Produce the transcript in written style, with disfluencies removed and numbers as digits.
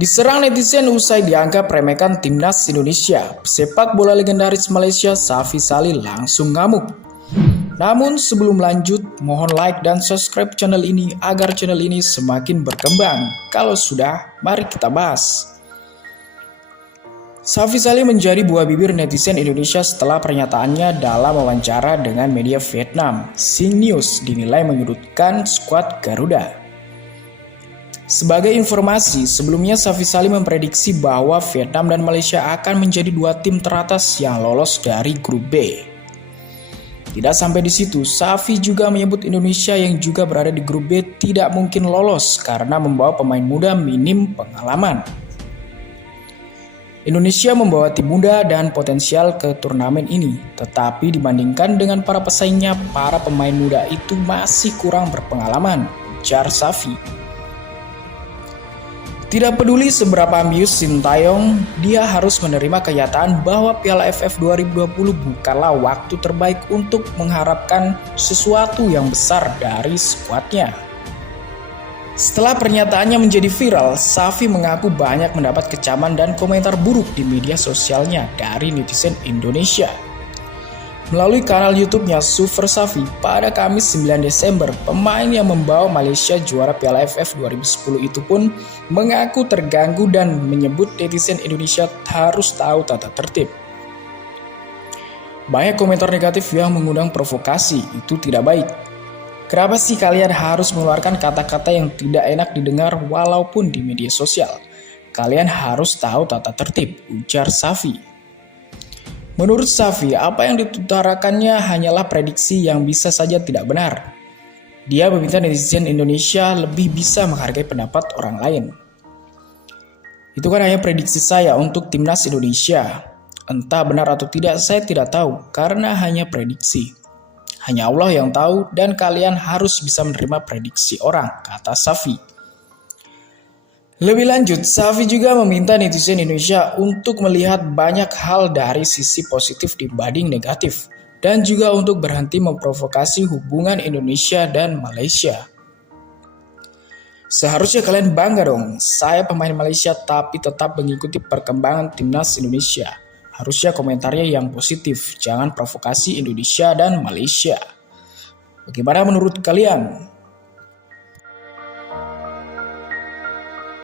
Diserang netizen usai dianggap remehkan timnas Indonesia, pesepak bola legendaris Malaysia Safi Salih langsung ngamuk. Namun sebelum lanjut, mohon like dan subscribe channel ini agar channel ini semakin berkembang. Kalau sudah, mari kita bahas. Safi Salih menjadi buah bibir netizen Indonesia setelah pernyataannya dalam wawancara dengan media Vietnam. Sing News dinilai menyudutkan skuad Garuda. Sebagai informasi, sebelumnya Safi Salih memprediksi bahwa Vietnam dan Malaysia akan menjadi dua tim teratas yang lolos dari grup B. Tidak sampai di situ, Safi juga menyebut Indonesia yang juga berada di grup B tidak mungkin lolos karena membawa pemain muda minim pengalaman. Indonesia membawa tim muda dan potensial ke turnamen ini, tetapi dibandingkan dengan para pesaingnya, para pemain muda itu masih kurang berpengalaman, ujar Safi. Tidak peduli seberapa ambius Sintayong, dia harus menerima kenyataan bahwa Piala AFF 2020 bukanlah waktu terbaik untuk mengharapkan sesuatu yang besar dari skuadnya. Setelah pernyataannya menjadi viral, Safi mengaku banyak mendapat kecaman dan komentar buruk di media sosialnya dari netizen Indonesia. Melalui kanal YouTube-nya Super Safi, pada Kamis 9 Desember, pemain yang membawa Malaysia juara Piala AFF 2010 itu pun mengaku terganggu dan menyebut netizen Indonesia harus tahu tata tertib. Banyak komentar negatif yang mengundang provokasi, itu tidak baik. Kenapa sih kalian harus mengeluarkan kata-kata yang tidak enak didengar walaupun di media sosial? Kalian harus tahu tata tertib, ujar Safi. Menurut Safi, apa yang diutarakannya hanyalah prediksi yang bisa saja tidak benar. Dia meminta netizen Indonesia lebih bisa menghargai pendapat orang lain. Itu kan hanya prediksi saya untuk timnas Indonesia. Entah benar atau tidak, saya tidak tahu karena hanya prediksi. Hanya Allah yang tahu dan kalian harus bisa menerima prediksi orang, kata Safi. Lebih lanjut, Safi juga meminta netizen Indonesia untuk melihat banyak hal dari sisi positif dibanding negatif, dan juga untuk berhenti memprovokasi hubungan Indonesia dan Malaysia. Seharusnya kalian bangga dong, saya pemain Malaysia tapi tetap mengikuti perkembangan timnas Indonesia. Harusnya komentarnya yang positif, jangan provokasi Indonesia dan Malaysia. Bagaimana menurut kalian?